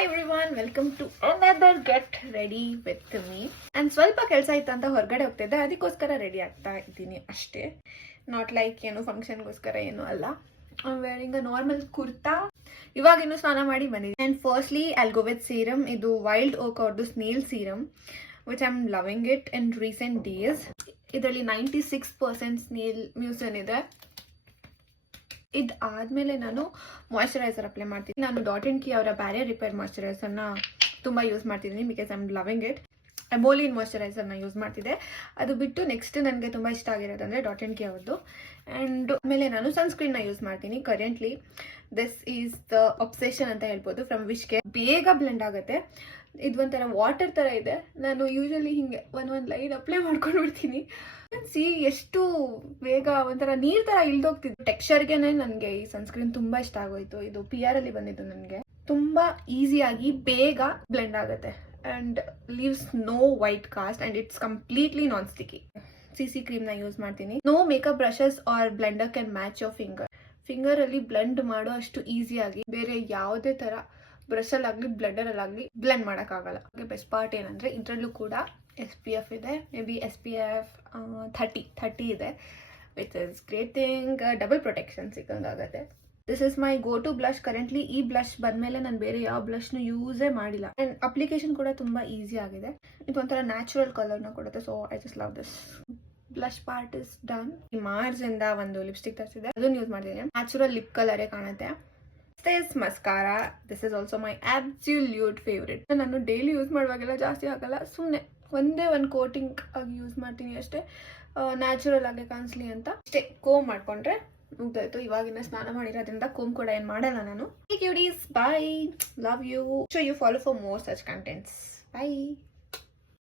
Hi everyone, welcome to another get ready with me. ನಾನು ಸ್ವಲ್ಪ ಕೆಲಸ ಇತ್ತು ಅಂತ ಹೊರಗಡೆ ಹೋಗ್ತಿದ್ದೆ, ಅದಕ್ಕೋಸ್ಕರ ರೆಡಿ ಆಗ್ತಾ ಇದ್ದೀನಿ ಅಷ್ಟೇ. ನಾಟ್ ಲೈಕ್ ಏನು ಫಂಕ್ಷನ್ಗೋಸ್ಕರ ಏನು ಅಲ್ಲ. I am wearing a normal kurta. ಇವಾಗ ಇನ್ನು ಸ್ನಾನ ಮಾಡಿ ಬಂದಿದ್ದೀನಿ. And firstly I'll go with serum. ಇದು ವೈಲ್ಡ್ ಓಕ್ ಅವ್ರದ್ದು snail serum, which I am loving it in recent days. ಇದರಲ್ಲಿ 96% ಸ್ನೇಲ್ ಮ್ಯೂಸಿನ್ ಇದೆ. ಇದಾದ್ಮೇಲೆ ನಾನು ಮಾಯಶ್ಚರೈಸರ್ ಅಪ್ಲೈ ಮಾಡ್ತೀನಿ. ನಾನು ಡಾಟ್ ಅಂಡ್ ಕೀ ಅವರ ಬ್ಯಾರಿಯರ್ ರಿಪೇರ್ ಮಾಯಶ್ಚರೈಸರ್ನ ತುಂಬ ಯೂಸ್ ಮಾಡ್ತಿದ್ದೀನಿ, because I am loving it. ಎಬೋಲಿನ್ ಮಾಯಶ್ಚರೈಸರ್ನ ಯೂಸ್ ಮಾಡ್ತಿದ್ದೆ. ಅದು ಬಿಟ್ಟು ನೆಕ್ಸ್ಟ್ ನನಗೆ ತುಂಬ ಇಷ್ಟ ಆಗಿರೋದಂದರೆ ಡಾಟ್ ಅಂಡ್ ಕೀ ಅವ್ರದ್ದು. ಆ್ಯಂಡ್ ಆಮೇಲೆ ನಾನು ಸನ್ಸ್ಕ್ರೀನ್ನ ಯೂಸ್ ಮಾಡ್ತೀನಿ currently. This is the obsession ಅಂತ ಹೇಳ್ಬೋದು, ಫ್ರಮ್ ವಿಶ್ಗೆ. ಬೇಗ ಬ್ಲೆಂಡ್ ಆಗುತ್ತೆ. ಇದು ಒಂಥರ ವಾಟರ್ ಥರ ಇದೆ. ನಾನು ಯೂಶಲಿ ಹಿಂಗೆ ಒಂದು ಲೈನ್ ಅಪ್ಲೈ ಮಾಡ್ಕೊಂಡು ಬಿಡ್ತೀನಿ. ಸಿ ಎಷ್ಟು ಬೇಗ ಒಂಥರ ನೀರ್ ತರ ಇಳ್ದೋಗ್ತಿದ್ದು. ಟೆಕ್ಸ್ಚರ್ಗೆನೆ ನನಗೆ ಈ ಸನ್ಸ್ಕ್ರೀನ್ ತುಂಬಾ ಇಷ್ಟ ಆಗೋಯ್ತು. ಇದು PR ಅಲ್ಲಿ ಬಂದಿದ್ದು. ನನಗೆ ತುಂಬಾ ಈಸಿಯಾಗಿ ಬೇಗ ಬ್ಲೆಂಡ್ ಆಗುತ್ತೆ and leaves no white cast and it's completely non sticky. CC cream ನ ಯೂಸ್ ಮಾಡ್ತೀನಿ. No makeup brushes or blender can match your finger ಅಲ್ಲಿ ಬ್ಲೆಂಡ್ ಮಾಡೋ ಅಷ್ಟು ಈಸಿಯಾಗಿ ಬೇರೆ ಯಾವುದೇ ತರ ಬ್ರಷ್ ಅಲ್ಲಾಗ್ಲಿ ಬ್ಲೆಂಡರ್ ಅಲ್ಲಾಗ್ಲಿ ಬ್ಲೆಂಡ್ ಮಾಡೋಕ್ಕಾಗಲ್ಲ. ಬೆಸ್ಟ್ ಪಾರ್ಟ್ ಏನಂದ್ರೆ ಇದರಲ್ಲೂ ಕೂಡ SPF ಇದೆ. ಮೇ ಬಿ SPF 30 ಇದೆ, which is great thing. Double protection ಸಿಕ್ಕಂಗಾಗತ್ತೆ. This is my go to blush currently. ಈ ಬ್ಲಷ್ ಬಂದ್ಮೇಲೆ ನಾನು ಬೇರೆ ಯಾವ ಬ್ಲಷ್ನು ಯೂಸೇ ಮಾಡಿಲ್ಲ. ಅಂಡ್ ಅಪ್ಲಿಕೇಶನ್ ಕೂಡ ತುಂಬಾ ಈಸಿ ಆಗಿದೆ. ಇದೊಂಥರ ನ್ಯಾಚುರಲ್ ಕಲರ್ನ ಕೊಡುತ್ತೆ. So I just love this. Blush part is done. Mars ಇಂದ ಒಂದು ಲಿಪ್ಸ್ಟಿಕ್ ತರಿಸಿದೆ, ಅದನ್ನ ಯೂಸ್ ಮಾಡ್ತೀನಿ. ನ್ಯಾಚುರಲ್ ಲಿಪ್ ಕಲರೇ ಕಾಣುತ್ತೆ. This mascara. This is also my absolute favourite. ನಾನು ಡೈಲಿ ಯೂಸ್ ಮಾಡುವಾಗೆಲ್ಲ ಜಾಸ್ತಿ ಹಾಕಲ್ಲ, ಸುಮ್ಮನೆ ಒಂದೇ ಒಂದು ಕೋಟಿಂಗ್ ಆಗಿ ಯೂಸ್ ಮಾಡ್ತೀನಿ ಅಷ್ಟೇ, ನ್ಯಾಚುರಲ್ ಆಗಿ ಕಾಣಿಸ್ಲಿ ಅಂತ ಅಷ್ಟೇ. ಕೋಮ್ ಮಾಡ್ಕೊಂಡ್ರೆ ಮುಗ್ದಾಯ್ತು. ಇವಾಗಿನ ಸ್ನಾನ ಮಾಡಿರೋದ್ರಿಂದ ಕೋಮ್ ಕೂಡ ಏನು ಮಾಡಲ್ಲ ನಾನು. Cuties, bye, love you. So you follow for more such contents. Bye.